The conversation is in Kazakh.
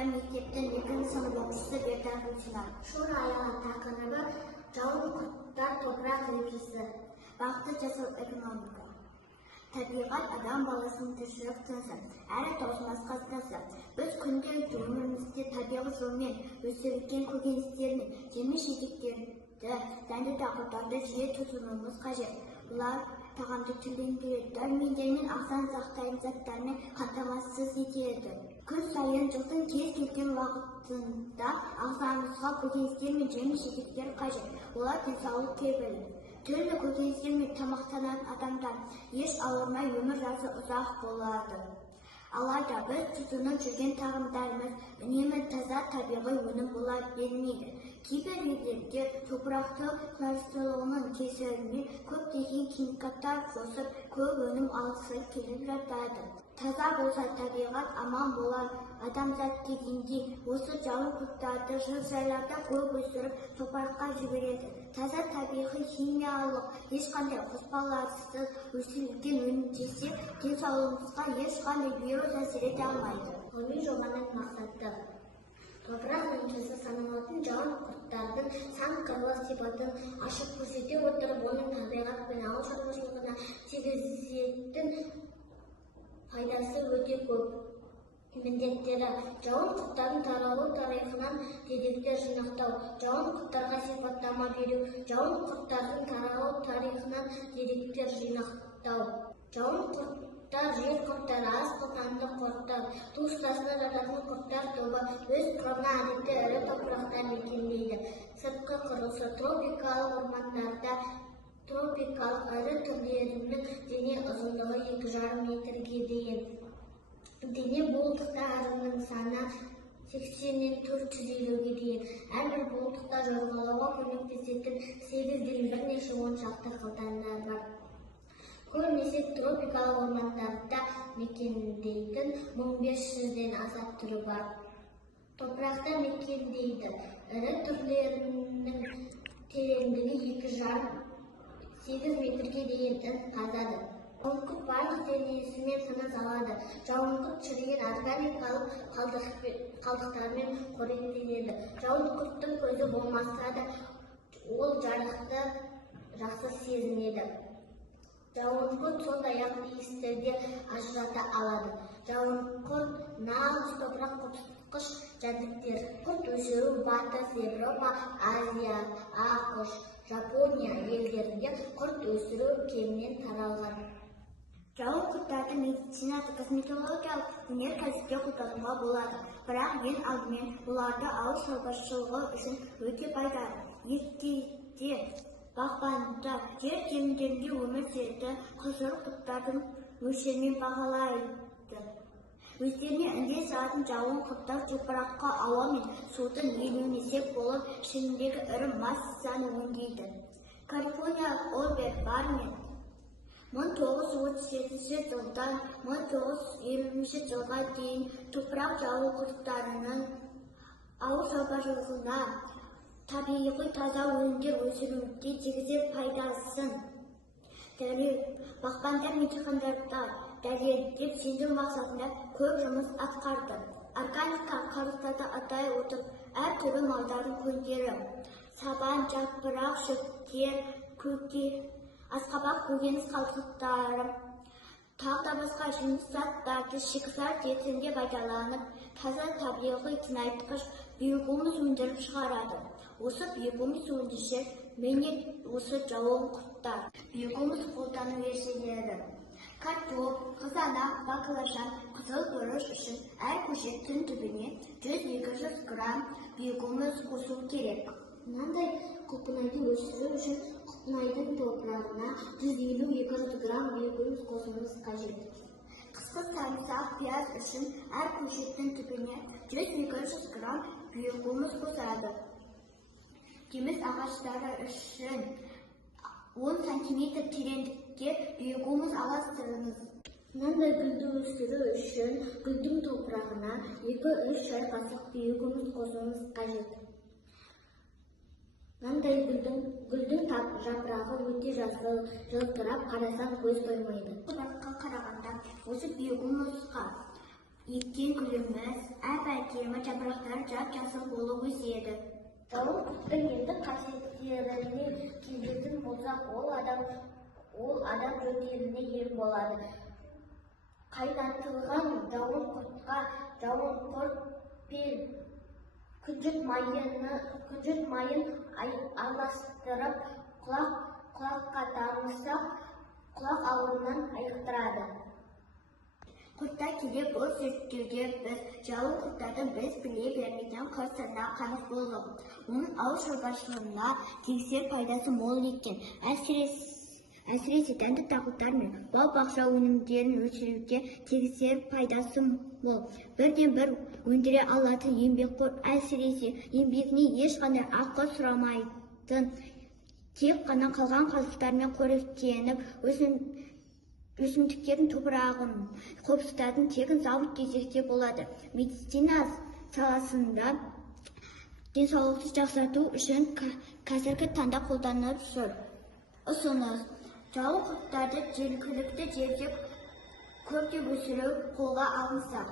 Ортан мектептің 2 сынып оқушысы Бердағым Синан. Шура аяған тақырыбы жауын құрттар топырақ ережесі. Бақытты жасыл экономика. Табиғат адам баласының тіршілік тынысы, әрі таусылмас қазынасы. Біз күнделікті өмірімізде табиғи жолмен өсірілген көкөністер мен жеміс-жидектерді, дәнді дақылдарды жиі тұтынуымыз қажет. Бұлар тағамды түрлендіреді, дәрумендер мен ағзаны сақтайтын заттармен қамтамасыз етеді. Күн сайын жылдың кез келген уақытында ағзамызға көкөністер мен жеміс-жидектер қажет. Олар денсаулық кепілі. Түрлі көкөністер мен тамақтанатын адамдар еш ауырмай өмір жасы ұзақ болады. Алайда біз тұтынып жүрген тағамдарымыз үнемі таза табиғи өнім бола бермейді. Кейбір елдерде топырақты ласталуының кесірінен көптеген химикаттар қосып көп өнім алғысы келіп жатады. Таза болса табиғат аман болар. Адамзат дегенде осы жауын құрттарды жылыжайларда көп өсіріп топыраққа жібереді. Таза табиғи химиялық ешқандай қоспаларсыз өсірілген өнім жесек, денсаулығымызға ешқандай вирус әсер ете алмайды. Ғылыми жобаның мақсаты топырақ өнімшісі саналатын жауын құрттардың сан қырлы сипатын ашып көрсете отырып, оның табиғат пен ауыл шаруашылығына тигізетін пайдасы өте көп. Міндеттері: жауын құрттардың таралу тарихынан деректер жинақтау, жауын құрттарға сипаттама беру, жауын құрттардың таралу тарихынан деректер жинақтау. Жауын құрттар жер құрттары, аз қылтанды құрттар, туыстасына жататын құрттар тобы өз құрамына әдетте ірі топырақтар мекендейді. Сыртқы құрылысы: тропикалық ормандарда тропикалық ірі түрлерінің дене ұзындығы 2,5 метрге дейін. Дене буылтықта арының саны 80-нен 450-ге дейін. Әрбір буылтықта жорғалауға көмектесетін 8-ден бірнеше 10 шақты қылтандар бар. Көбінесе тропикалық ормандарда мекендейтін 1500-ден аса түрі бар. Топырақта мекендейді. Ірі түрлерінің тереңдігі 2,5-8 метрге дейін із қазады. Жауынқұрт барлық денесімен тыныс алады. Жауынқұрт шіріген органикалық қалдықтармен қоректенеді. Жауынқұрттың көзі болмаса да, ол жарықты жақсы сезінеді. Жауынқұрт сондай-ақ иісті де ажырата алады. Жауынқұрт нағыз топырақ құртқыш жәндіктер. Құрт өсіру Батыс Еуропа, Азия, ақш, Жапония елдерінде құрт өсіру кеңінен таралған. Жауын құрттарды медицинасы, косметологиялық өнеркәсіпте қолдануға болады. Бірақ ең алдымен оларды ауыл шаруашылығы үшін өте пайдалы. Ертеде бақпанда жер телімдерінде өмір сүретін құзыр құрттардың мөлшермен бағалайды. Өздеріне індет салатын жауын құрттар топыраққа ауа мен судың елуіне сеп болып, ішіндегі ірі массаны өңдейді. Калифорниялық Ольберт Бармен 1937 жылдан 1950 жылға дейін топырақ жауын құрттарының ауыл шаруашылығына табиғи таза өнімдер өсіруде тигізер пайдасын бақпандар мен диқандарда дәлелдеп сендіру мақсатында көп жұмыс атқарды. Органикалық қалдықтарды атай отырып, әр түрлі малдардың көндері, сабан, жапырақ, шөптер, асқабақ, көкөніс қалдықтары, тағы да басқа жеміс заттарды шикізат ретінде пайдаланып, таза табиғи тыңайтқыш биогумус өндіріп шығарады. Осы биогумус өндіруші міне осы жауын құрттар. Биогумус қолдану ережелері: картоп, қызанақ, баклажан, қызыл бұрыш үшін әр көшеттің түбіне 100-200 грамм биогумус қосу керек. Мынандай құлпынайды өсіру үшін құлпынайдың топырағына 150-200 грамм биогумус қосуымыз қажет. Қысқы сарымсақ, пияз үшін әр көшеттің түбіне 100-200 грамм биогумус қосады. Жеміс ағаштары үшін 10 см тереңдікке биогумус ағастырыңыз. Мынандай гүлді өсіру үшін гүлдің топырағына 2-3 шай қасық биогумус қосуымыз қажет. Мынандай гүлдің жапырағы өте жасыл, жылтырап қарасаң көз тоймайды. Топыраққа қарағанда осы биогумусқа Еккен гүліміз әп-әдемі жапырақтары жап-жасыл болып өседі. Дауыл құрттың енді қасиеттеріне келетін болсақ, ол адам жөтеліне ем болады. Қайнатылған дауыл құртқа дауыл құрт пен күнжіт майын араластырып құлаққа тамызсақ, құлақ ауруынан айықтырады. Құртта келе бұл зерттеуде біз жауын құрттардың біз біле бермеген қыр-сырына қанық болдық. Оның ауыл шаруашылығына тигізер пайдасы мол екен. Әсіресе дәнді дақылдар мен бау-бақша өнімдерін өсіруге тигізер пайдасы мол. Бірден-бір өндіре алатын еңбекқор, әсіресе еңбегіне ешқандай ақы сұрамайтын, тек қана қалған қалдықтармен қоректеніп өсімдіктердің топырағын қопсытатын тегін зауыт десек те болады. Медицина саласында денсаулықты жақсарту үшін қазіргі таңда қолданылып жүр. Ұсыныс: жауын құрттарды жергілікті жерде көптеп өсіру қолға алынса.